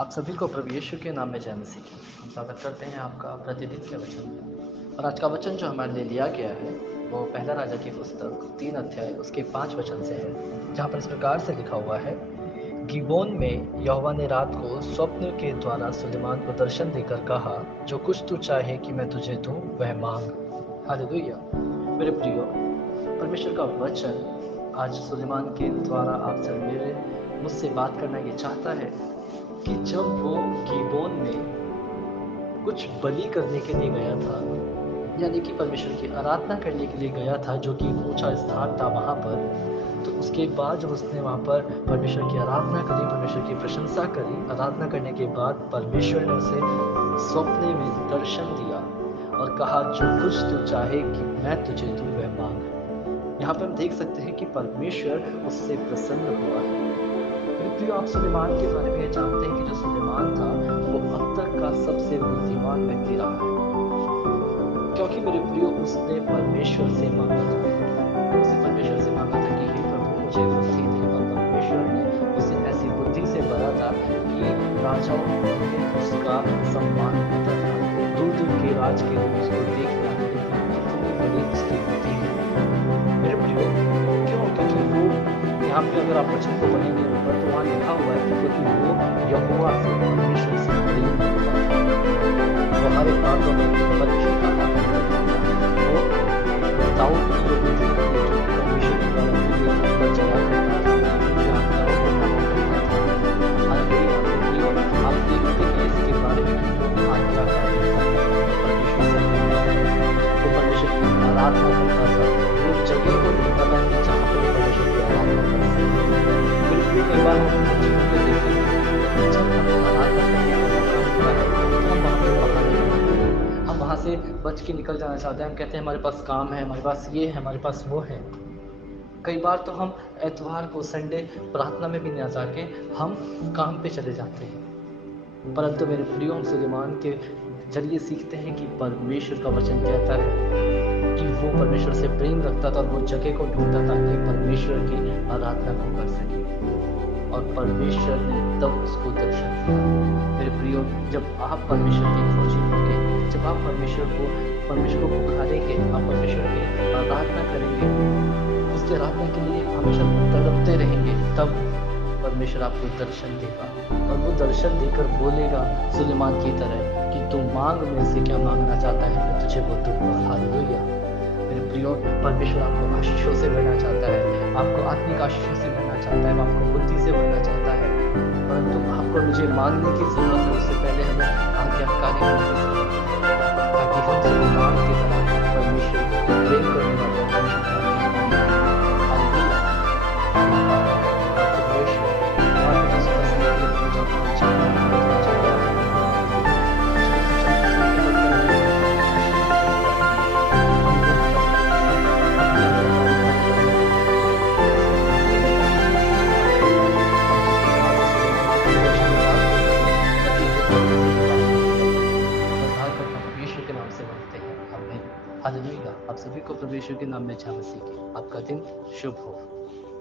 आप सभी को प्रभु यीशु के नाम में जय मसीह की। हम स्वागत करते हैं आपका प्रतिदिन के वचन में। और आज का वचन जो हमारे लिए लिया गया है वो पहला राजा की पुस्तक 3 अध्याय उसके 5 वचन से है, जहाँ पर इस प्रकार से लिखा हुआ है। गिबोन में यहोवा ने रात को स्वप्न के द्वारा सुलेमान को दर्शन देकर कहा, जो कुछ तू चाहे कि मैं तुझे दूं वह मांग। हालेलुया। मेरे प्रियो, परमेश्वर का वचन आज सुलेमान के द्वारा आपसे मेरे मुझसे बात करना ये चाहता है कि जब वो गिबोन में कुछ बलि करने के लिए गया था, यानी कि परमेश्वर की आराधना करने के लिए गया था, जो कि ऊंचा स्थान था वहाँ पर। तो उसके बाद जब उसने वहाँ पर परमेश्वर की आराधना करी, परमेश्वर की प्रशंसा करी, आराधना करने के बाद परमेश्वर ने उसे स्वप्न में दर्शन दिया और कहा, जो कुछ तू चाहे कि मैं तुझे दूं वह मांग। यहाँ पर हम देख सकते हैं कि परमेश्वर उससे प्रसन्न हुआ है। मेरे प्रियो, आप सुलेमान के बारे में जानते हैं कि जो सुलेमान था वो अब तक का सबसे बुद्धिमान व्यक्ति रहा है, क्योंकि मेरे प्रियो उसने परमेश्वर से मांगा था। उसने परमेश्वर से मांगा था कि हे प्रभु मुझे बुद्धि दे, और परमेश्वर ने उसे ऐसी बुद्धि से भरा था कि राजाओं ने उसका सम्मान करता था। दूर दूर के राज के लोग उसको देखने आते थे कि कितनी बड़ी उसकी बुद्धि है। मेरे प्रियो, क्यों? क्योंकि वो यहाँ पे अगर आप वचन को पढ़ेंगे ऊपर तो वहाँ लिखा हुआ है क्योंकि वो यहोवा से, परमेश्वर से प्रेम करता था। वो हर एक बातों में परमेश्वर का आदर करता था। वो दाऊद की जो बुद्धि थी, जो परमेश्वर के द्वारा दी गई थी, पर चला करता था, जो आज्ञाओं को माना करता था। हालेलुया। प्रियो, आप देखते हैं इसके बारे में कि वो आज्ञाकारी था, परमेश्वर से मिलता था, वो परमेश्वर की आराधना करता था, वो जगह को ढूंढता था कि जहाँ पर परमेश्वर की आराधना कर सके। मेरे प्रियो, कई बार हम अपने जीवन में देखेंगे जब हमें आराधना करने का मौका मिलता है तो हम वहाँ पे बहाने बनाते हैं, हम वहाँ से बच के निकल जाना चाहते हैं। हम कहते हैं हमारे पास काम है, हमारे पास ये है, हमारे पास वो है। कई बार तो हम एतवार को, संडे, प्रार्थना में भी ना जाके हम काम पे चले जाते हैं। परंतु मेरे प्रियो, हम सुलेमान के जरिए सीखते हैं कि परमेश्वर का वचन कहता है कि वो परमेश्वर से प्रेम रखता था और वो जगह को ढूंढता था कि परमेश्वर की आराधना को कर सके, और परमेश्वर ने तब उसको दर्शन दिया। मेरे प्रियो, जब आप परमेश्वर के खोजी होंगे, जब आप परमेश्वर को पुकारेंगे, आप परमेश्वर की आराधना करेंगे, उसकी आराधना के लिए हमेशा तड़पते रहेंगे, तब परमेश्वर आपको दर्शन देगा और वो दर्शन देकर बोलेगा सुलेमान की तरह कि तू मांग, में से क्या मांगना चाहता है, मैं तुझे वो दूंगा। हालेलुया। मेरे प्रियो, परमेश्वर आपको आशीषों से भरना चाहता है, आपको आत्मिक आशीषों से भरना चाहता है, आपको बुद्धि से भरना चाहता है, परंतु आपको मुझे मांगने की जरूरत है। उससे पहले हमें आज्ञाकारी होने की जरूरत है, ताकि हम सुलेमान की तरह परमेश्वर को प्रेम करने वाले परमेश्वर का प्रेम करें। हालेलुया। परमेश्वर हमारे पास फंसने के लिए पूजा पहुंचा हालेलुया। आप सभी को प्रभु यीशु के नाम में जय मसीह की। आपका दिन शुभ हो।